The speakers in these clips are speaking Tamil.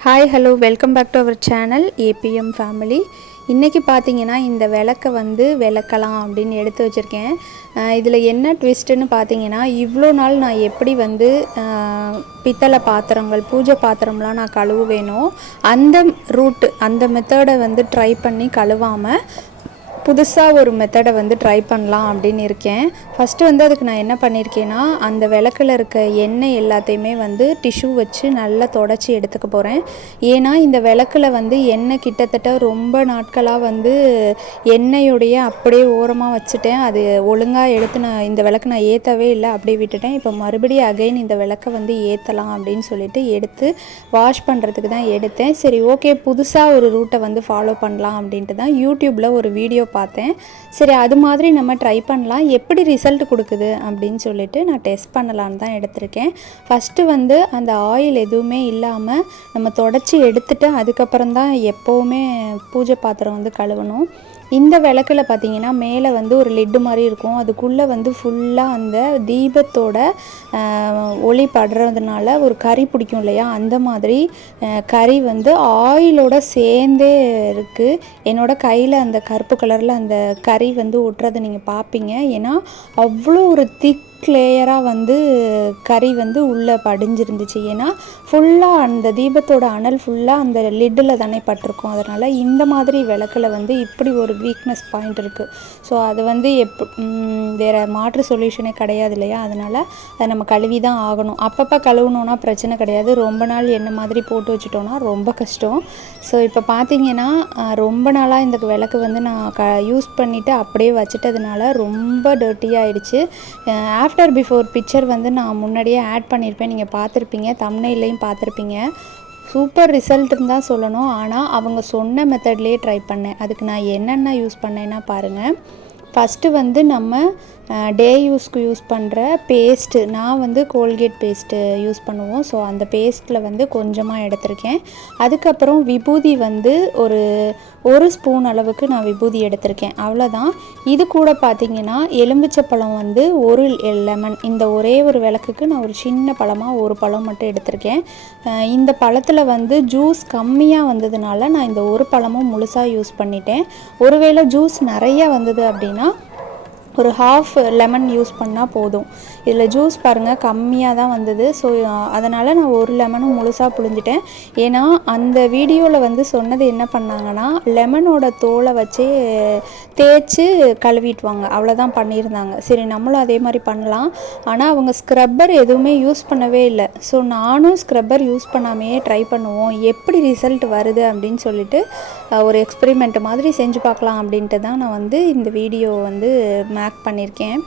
Hi hello welcome back to our channel ABM family இன்றைக்கி பார்த்தீங்கன்னா இந்த விளக்கை வந்து விளக்கலாம் அப்படின்னு எடுத்து வச்சுருக்கேன். இதில் என்ன ட்விஸ்ட்டுன்னு பார்த்தீங்கன்னா இவ்வளோ நாள் நான் எப்படி வந்து பித்தளை பாத்திரங்கள் பூஜை பாத்திரம்லாம் நான் கழுவுவேனோ அந்த ரூட் அந்த மெத்தடை வந்து ட்ரை பண்ணி கழுவாமல் புதுசாக ஒரு மெத்தடை வந்து ட்ரை பண்ணலாம் அப்படின்னு இருக்கேன். ஃபஸ்ட்டு வந்து அதுக்கு நான் என்ன பண்ணியிருக்கேன்னா அந்த விளக்கில் இருக்க எண்ணெய் எல்லாத்தையுமே வந்து டிஷ்யூ வச்சு நல்லா தொடச்சி எடுத்துக்க போகிறேன் ஏன்னா இந்த விளக்கில் வந்து எண்ணெய் கிட்டத்தட்ட ரொம்ப நாட்களாக வந்து எண்ணெயுடைய அப்படியே ஓரமாக வச்சுட்டேன். அது ஒழுங்காக எடுத்து நான் இந்த விளக்கு நான் ஏற்றவே இல்லை அப்படியே விட்டுட்டேன். இப்போ மறுபடியும் அகைன் இந்த விளக்கை வந்து ஏற்றலாம் அப்படின்னு சொல்லிட்டு எடுத்து வாஷ் பண்ணுறதுக்கு தான் எடுத்தேன். சரி ஓகே புதுசாக ஒரு ரூட்டை வந்து ஃபாலோ பண்ணலாம் அப்படின்ட்டு தான் யூடியூப்பில் ஒரு வீடியோ பார்த்தேன். சரி அது மாதிரி நம்ம ட்ரை பண்ணலாம். எப்படி ரிசல்ட் கொடுக்குது அப்படின்னு சொல்லிட்டு நான் டெஸ்ட் பண்ணலான்னு தான் எடுத்திருக்கேன். ஃபஸ்ட்டு வந்து அந்த ஆயில் எதுவுமே இல்லாமல் நம்ம தொடச்சி எடுத்துட்டு அதுக்கப்புறம் தான் எப்போவுமே பூஜை பாத்திரம் வந்து கழுவணும். இந்த விளக்கில் பார்த்தீங்கன்னா மேலே வந்து ஒரு லிட்டு மாதிரி இருக்கும். அதுக்குள்ளே வந்து ஃபுல்லாக அந்த தீபத்தோட ஒளி படுறதுனால ஒரு கறி பிடிக்கும் இல்லையா? அந்த மாதிரி கறி வந்து ஆயிலோட சேர்ந்தே இருக்குது என்னோட கையில் அந்த கருப்பு கலரில் அந்த கறி வந்து ஒட்டுறதை நீங்கள் பார்ப்பீங்க ஏன்னா அவ்வளோ ஒரு திக் லேயராக வந்து கறி வந்து உள்ளே படிஞ்சிருந்துச்சு. ஏன்னா ஃபுல்லாக அந்த தீபத்தோட அனல் ஃபுல்லாக அந்த லிட்டில் தானே பட்டிருக்கும். அதனால் இந்த மாதிரி விளக்கில் வந்து இப்படி ஒரு வீக்னஸ் பாயிண்ட் இருக்குது ஸோ அது வந்து எப் வேறு மாற்று சொல்யூஷனே கிடையாது இல்லையா? அதனால் அதை நம்ம கழுவி தான் ஆகணும். அப்பப்போ கழுவுனோன்னா பிரச்சனை கிடையாது. ரொம்ப நாள் என்ன மாதிரி போட்டு வச்சுட்டோன்னா ரொம்ப கஷ்டம். ஸோ இப்போ பார்த்தீங்கன்னா ரொம்ப நாளாக இந்த விளக்கு வந்து நான் க யூஸ் பண்ணிவிட்டு அப்படியே வச்சுட்டதுனால ரொம்ப டர்ட்டி ஆயிடுச்சு. ஆஃப்டர் பிஃபோர் பிக்சர் வந்து நான் முன்னாடியே ஆட் பண்ணியிருப்பேன் நீங்கள் பார்த்துருப்பீங்க. தம்னையிலையும் பார்த்துருப்பீங்க. சூப்பர் ரிசல்ட்டுன்னு தான் சொல்லணும். ஆனால் அவங்க சொன்ன மெத்தட்லேயே ட்ரை பண்ணேன். அதுக்கு நான் என்னென்ன யூஸ் பண்ணேன்னா பாருங்கள் ஃபஸ்ட்டு வந்து நம்ம டே யூஸ்க்கு யூஸ் பண்ணுற பேஸ்ட்டு நான் வந்து கோல்கேட் பேஸ்ட்டு யூஸ் பண்ணுவோம். ஸோ அந்த பேஸ்ட்டில் வந்து கொஞ்சமாக எடுத்திருக்கேன். அதுக்கப்புறம் விபூதி வந்து ஒரு ஒரு ஸ்பூன் அளவுக்கு நான் விபூதி எடுத்திருக்கேன். அவ்வளோதான் இது கூட பார்த்தீங்கன்னா எலும்பிச்சப்பழம் வந்து ஒரு லெமன் இந்த ஒரே ஒரு விளக்குக்கு நான் ஒரு சின்ன பழமாக ஒரு பழம் மட்டும் எடுத்திருக்கேன். இந்த பழத்தில் வந்து ஜூஸ் கம்மியாக வந்ததுனால நான் இந்த ஒரு பழமும் முழுசாக யூஸ் பண்ணிட்டேன். ஒருவேளை ஜூஸ் நிறையா வந்தது அப்படின்னா ஒரு ஹாஃப் லெமன் யூஸ் பண்ணால் போதும். இதில் ஜூஸ் பாருங்கள் கம்மியாக தான் வந்தது. ஸோ அதனால் நான் ஒரு லெமனும் முழுசாக புழிஞ்சிட்டேன். ஏன்னா அந்த வீடியோவில் வந்து சொன்னது என்ன பண்ணாங்கன்னா லெமனோட தோலை வச்சே தேய்ச்சி கழுவிட்டுவாங்க. அவ்வளோதான் பண்ணியிருந்தாங்க. சரி நம்மளும் அதே மாதிரி பண்ணலாம். ஆனால் அவங்க ஸ்க்ரப்பர் எதுவுமே யூஸ் பண்ணவே இல்லை. ஸோ நானும் ஸ்க்ரப்பர் யூஸ் பண்ணாமையே ட்ரை பண்ணுவோம். எப்படி ரிசல்ட் வருது அப்படின்னு சொல்லிட்டு ஒரு எக்ஸ்பெரிமெண்ட் மாதிரி செஞ்சு பார்க்கலாம் அப்படின்ட்டு தான் நான் வந்து இந்த வீடியோ வந்து மேக் பண்ணியிருக்கேன்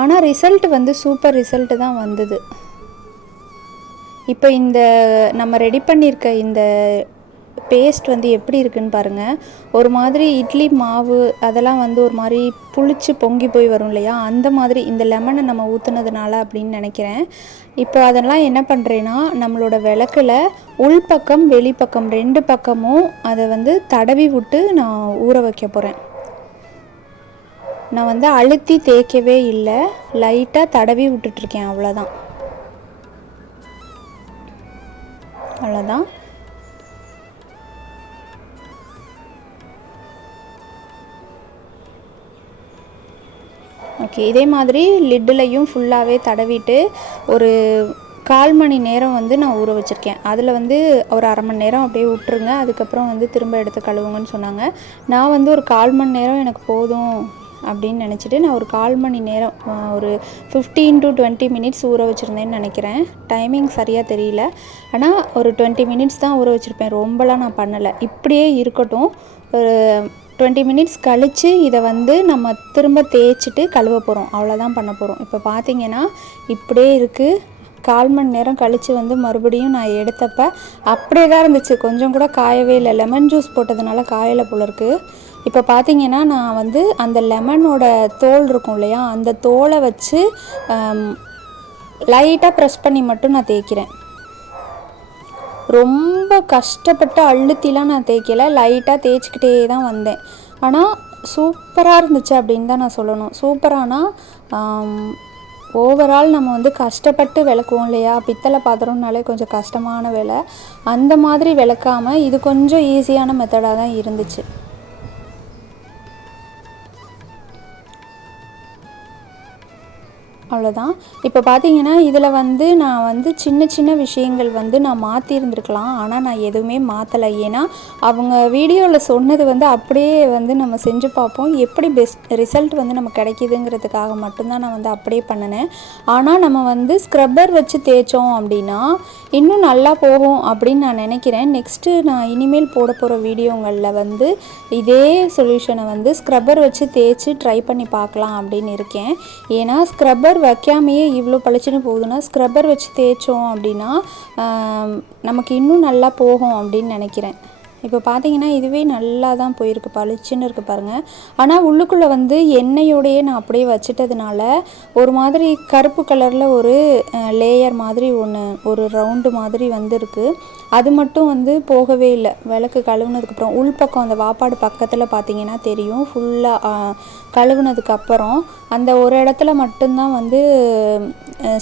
ஆனால் ரிசல்ட் வந்து சூப்பர் ரிசல்ட்டு தான் வந்தது. இப்போ இந்த நம்ம ரெடி பண்ணியிருக்க இந்த பேஸ்ட் வந்து எப்படி இருக்குன்னு பாருங்கள் ஒரு மாதிரி இட்லி மாவு அதெல்லாம் வந்து ஒரு மாதிரி புளிச்சு பொங்கி போய் வரும் இல்லையா? அந்த மாதிரி இந்த லெமனை நம்ம ஊற்றுனதுனால அப்படின்னு நினைக்கிறேன். இப்போ அதெல்லாம் என்ன பண்ணுறேன்னா நம்மளோட விளக்கில் உள்பக்கம் வெளிப்பக்கம் ரெண்டு பக்கமும் அதை வந்து தடவி விட்டு நான் ஊற வைக்க போகிறேன் நான் வந்து அழுத்தி தேய்க்கவே இல்லை. லைட்டாக தடவி விட்டுட்ருக்கேன் அவ்வளோதான். அவ்வளோதான். ஓகே இதே மாதிரி லிட்டுலையும் ஃபுல்லாகவே தடவிட்டு ஒரு கால் மணி நேரம் வந்து நான் ஊற வச்சுருக்கேன். அதில் வந்து ஒரு அரை மணி நேரம் அப்படியே விட்டுருங்க. அதுக்கப்புறம் வந்து திரும்ப எடுத்து கழுவுங்கன்னு சொன்னாங்க. நான் வந்து ஒரு கால் மணி நேரம் எனக்கு போதும். அப்படின்னு நினச்சிட்டு நான் ஒரு கால் மணி நேரம் ஒரு ஃபிஃப்டீன் டு டுவெண்ட்டி மினிட்ஸ் ஊற வச்சுருந்தேன்னு நினைக்கிறேன். டைமிங் சரியாக தெரியல. ஆனால் ஒரு டுவெண்ட்டி மினிட்ஸ் தான் ஊற வச்சுருப்பேன். ரொம்பலாம் நான் பண்ணலை. இப்படியே இருக்கட்டும். ஒரு டுவெண்ட்டி மினிட்ஸ் கழித்து இதை வந்து நம்ம திரும்ப தேய்ச்சிட்டு கழுவ போகிறோம் அவ்வளோதான் பண்ண போகிறோம் இப்போ பார்த்தீங்கன்னா இப்படியே இருக்குது கால் மணி நேரம் கழித்து வந்து மறுபடியும் நான் எடுத்தப்ப அப்படியே தான் இருந்துச்சு. கொஞ்சம் கூட காயவே இல்லை. லெமன் ஜூஸ் போட்டதுனால காயலை போல இருக்குது இப்போ பார்த்தீங்கன்னா நான் வந்து அந்த லெமனோட தோல் இருக்கும் இல்லையா? அந்த தோலை வச்சு லைட்டாக ப்ரெஸ் பண்ணி மட்டும் நான் தேய்க்கிறேன். ரொம்ப கஷ்டப்பட்டு அழுத்திலாம் நான் தேய்க்கல. லைட்டாக தேய்ச்சிக்கிட்டே தான் வந்தேன். ஆனால் சூப்பராக இருந்துச்சு அப்படின்னு தான் நான் சொல்லணும். சூப்பரானா ஓவரால் நம்ம வந்து கஷ்டப்பட்டு விளக்குவோம் இல்லையா? பித்தளை பாத்திரம்னாலே கொஞ்சம் கஷ்டமான வேலை. அந்த மாதிரி விளக்காமல் இது கொஞ்சம் ஈஸியான மெத்தடாக தான் இருந்துச்சு. அவ்வளோதான் இப்போ பார்த்தீங்கன்னா இதில் வந்து நான் வந்து சின்ன சின்ன விஷயங்கள் வந்து நான் மாற்றிருந்துருக்கலாம் ஆனால் நான் எதுவுமே மாற்றலை ஏன்னா அவங்க வீடியோவில் சொன்னது வந்து அப்படியே வந்து நம்ம செஞ்சு பார்ப்போம். எப்படி பெஸ்ட் ரிசல்ட் வந்து நம்ம கிடைக்கிதுங்கிறதுக்காக மட்டும்தான் நான் வந்து அப்படியே பண்ணினேன். ஆனால் நம்ம வந்து ஸ்க்ரப்பர் வச்சு தேய்ச்சோம் அப்படின்னா இன்னும் நல்லா போகும் அப்படின்னு நான் நினைக்கிறேன். நெக்ஸ்ட்டு நான் இனிமேல் போட போகிற வீடியோங்களில் வந்து இதே சொல்யூஷனை வந்து ஸ்க்ரப்பர் வச்சு தேய்ச்சி ட்ரை பண்ணி பார்க்கலாம் அப்படின்னு இருக்கேன். ஏன்னா ஸ்க்ரப்பர் வைக்காமையே இவ்வளோ பளிச்சுன்னு போகுதுன்னா ஸ்க்ரப்பர் வச்சு தேய்ச்சோம் அப்படின்னா நமக்கு இன்னும் நல்லா போகும் அப்படின்னு நினைக்கிறேன். இப்போ பார்த்தீங்கன்னா இதுவே நல்லா தான் போயிருக்கு பளிச்சுன்னு இருக்குது பாருங்கள் ஆனால் உள்ளுக்குள்ளே வந்து எண்ணெயோடையே நான் அப்படியே வச்சிட்டதுனால ஒரு மாதிரி கருப்பு கலரில் ஒரு லேயர் மாதிரி ஒன்று ஒரு ரவுண்டு மாதிரி வந்திருக்கு. அது மட்டும் வந்து போகவே இல்லை. விளக்கு கழுவுனதுக்கப்புறம் உள்பக்கம் அந்த வாப்பாடு பக்கத்தில் பார்த்தீங்கன்னா தெரியும். ஃபுல்லாக கழுவுனதுக்கப்புறம் அந்த ஒரு இடத்துல மட்டும்தான் வந்து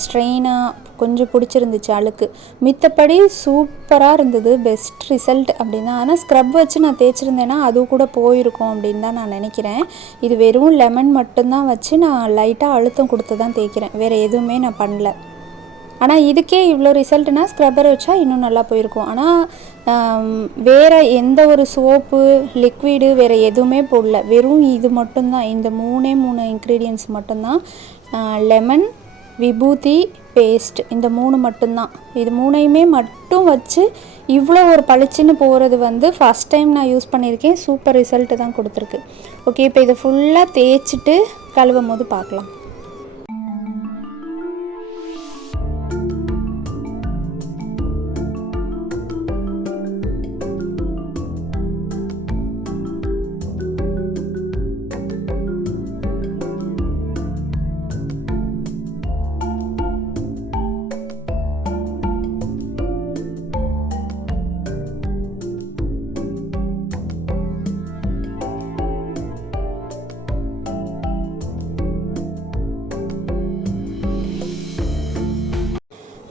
ஸ்ட்ரெயினாக கொஞ்சம் பிடிச்சிருந்துச்சு அழுக்கு மித்தப்படி சூப்பராக இருந்தது. பெஸ்ட் ரிசல்ட் அப்படின்னா ஆனால் ஸ்க்ரப் வச்சு நான் தேய்ச்சிருந்தேன்னா அது கூட போயிருக்கும் அப்படின்னு தான் நான் நினைக்கிறேன். இது வெறும் லெமன் மட்டும்தான் வச்சு நான் லைட்டாக அழுத்தம் கொடுத்து தான் தேய்க்கிறேன். வேறு எதுவுமே நான் பண்ணல. ஆனால் இதுக்கே இவ்வளோ ரிசல்ட்னா ஸ்க்ரப்பர் வச்சா இன்னும் நல்லா போயிருக்கும். ஆனால் வேறு எந்த ஒரு சோப்பு லிக்விடு வேறு எதுவுமே போடல. வெறும் இது மட்டும்தான். இந்த மூணே மூணு இன்க்ரீடியன்ஸ் மட்டும்தான். லெமன் விபூதி பேஸ்ட் இந்த மூணு மட்டும்தான். இது மூணையுமே மட்டும் வச்சு இவ்வளோ ஒரு பளிச்சுன்னு போகிறது வந்து ஃபஸ்ட் டைம் நான் யூஸ் பண்ணியிருக்கேன். சூப்பர் ரிசல்ட்டு தான் கொடுத்துருக்கு. ஓகே இப்போ இதை ஃபுல்லாக தேய்ச்சிட்டு கழுவும் போது பார்க்கலாம்.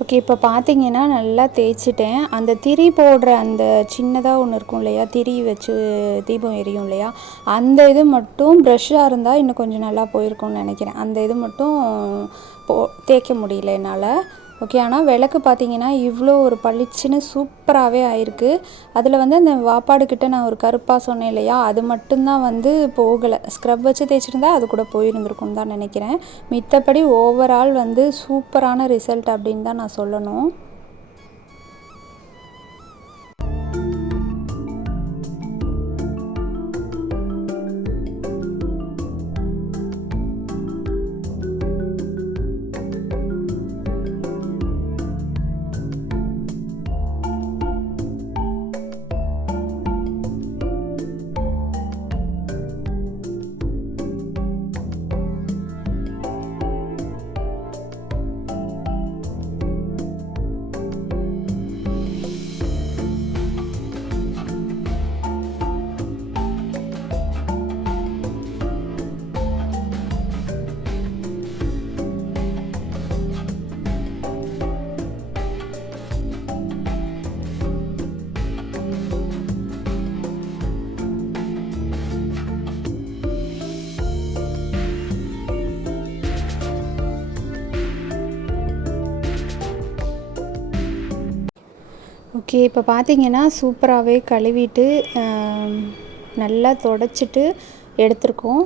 ஓகே இப்போ பார்த்தீங்கன்னா நல்லா தேய்ச்சிட்டேன். அந்த திரி போடுற அந்த சின்னதாக ஒன்று இருக்கும் இல்லையா? திரி வச்சு தீபம் எரியும் இல்லையா? அந்த இது மட்டும் ப்ரெஷ்ஷாக இருந்தால் இன்னும் கொஞ்சம் நல்லா போயிருக்கும்னு நினைக்கிறேன். அந்த இது மட்டும் போ தேய்க்க முடியல என்னால். ஓகே ஆனால் விளக்கு பார்த்தீங்கன்னா இவ்வளோ ஒரு பளிச்சுன்னு சூப்பராகவே ஆயிருக்கு. அதில் வந்து அந்த வாப்பாடு கிட்ட நான் ஒரு கருப்பாக சொன்னேன் இல்லையா? அது மட்டும்தான் வந்து போகலை. ஸ்க்ரப் வச்சு தேய்ச்சிருந்தா அது கூட போயிருந்திருக்கும் தான் நினைக்கிறேன். மித்தபடி ஓவரால் வந்து சூப்பரான ரிசல்ட் அப்படின்னு தான் நான் சொல்லணும். ஓகே இப்போ பார்த்தீங்கன்னா சூப்பராகவே கழுவிட்டு நல்லா தொடச்சிட்டு எடுத்திருக்கோம்.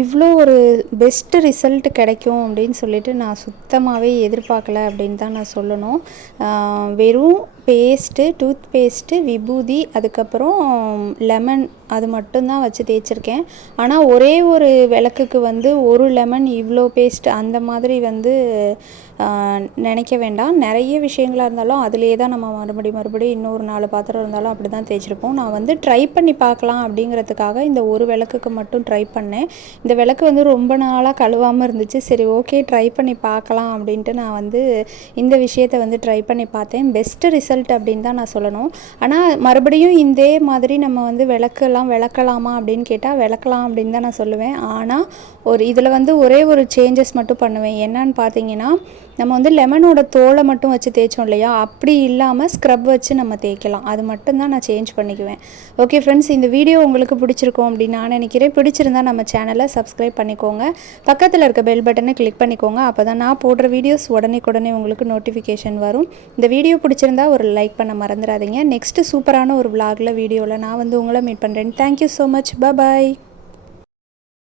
இவ்வளோ ஒரு பெஸ்ட்டு ரிசல்ட் கிடைக்கும் அப்படின்னு சொல்லிட்டு நான் சுத்தமாகவே எதிர்பார்க்கல அப்படின்னு தான் நான் சொல்லணும். வெறும் பேஸ்ட்டு டூத் பேஸ்ட்டு விபூதி அதுக்கப்புறம் லெமன் அது மட்டும்தான் வச்சு தேய்ச்சிருக்கேன். ஆனால் ஒரே ஒரு விளக்குக்கு வந்து ஒரு லெமன் இவ்வளோ பேஸ்ட் அந்த மாதிரி வந்து நினைக்க வேண்டாம். நிறைய விஷயங்களாக இருந்தாலும் அதிலே தான் நம்ம மறுபடியும் மறுபடியும் இன்னொரு நாலு பாத்திரம் இருந்தாலும் அப்படி தான் தேய்ச்சிருப்போம். நான் வந்து ட்ரை பண்ணி பார்க்கலாம் அப்படிங்கிறதுக்காக இந்த ஒரு விளக்குக்கு மட்டும் ட்ரை பண்ணேன். இந்த விளக்கு வந்து ரொம்ப நாளாக கழுவாமல் இருந்துச்சு. சரி ஓகே ட்ரை பண்ணி பார்க்கலாம் அப்படின்ட்டு நான் வந்து இந்த விஷயத்தை வந்து ட்ரை பண்ணி பார்த்தேன். பெஸ்ட்டு ரிசல்ட் அப்படின்னு தான் நான் சொல்லணும். ஆனால் மறுபடியும் இதே மாதிரி நம்ம வந்து விளக்கெல்லாம் விளக்கலாமா அப்படின்னு கேட்டால் விளக்கலாம் அப்படின்னு தான் நான் சொல்லுவேன். ஆனால் ஒரு இதில் வந்து ஒரே ஒரு சேஞ்சஸ் மட்டும் பண்ணுவேன். என்னன்னு பார்த்தீங்கன்னா நம்ம வந்து லெமனோட தோலை மட்டும் வச்சு தேய்ச்சோம் இல்லையா? அப்படி இல்லாமல் ஸ்க்ரப் வச்சு நம்ம தேய்க்கலாம். அது மட்டும்தான் நான் சேஞ்ச் பண்ணிக்குவேன். ஓகே ஃப்ரெண்ட்ஸ் இந்த வீடியோ உங்களுக்கு பிடிச்சிருக்கும் அப்படின்னு நான் நினைக்கிறேன். பிடிச்சிருந்தா நம்ம சேனலை சப்ஸ்கிரைப் பண்ணிக்கோங்க. பக்கத்தில் இருக்க பெல் பட்டனை கிளிக் பண்ணிக்கோங்க. அப்போ தான் நான் போடுற வீடியோஸ் உடனே உடனே உங்களுக்கு நோட்டிஃபிகேஷன் வரும். இந்த வீடியோ பிடிச்சிருந்தா ஒரு லைக் பண்ண மறந்துடாதீங்க நெக்ஸ்ட்டு சூப்பரான ஒரு vlogல வீடியோவில் நான் வந்து உங்களை மீட் பண்ணுறேன் தேங்க்யூ ஸோ மச் பாய்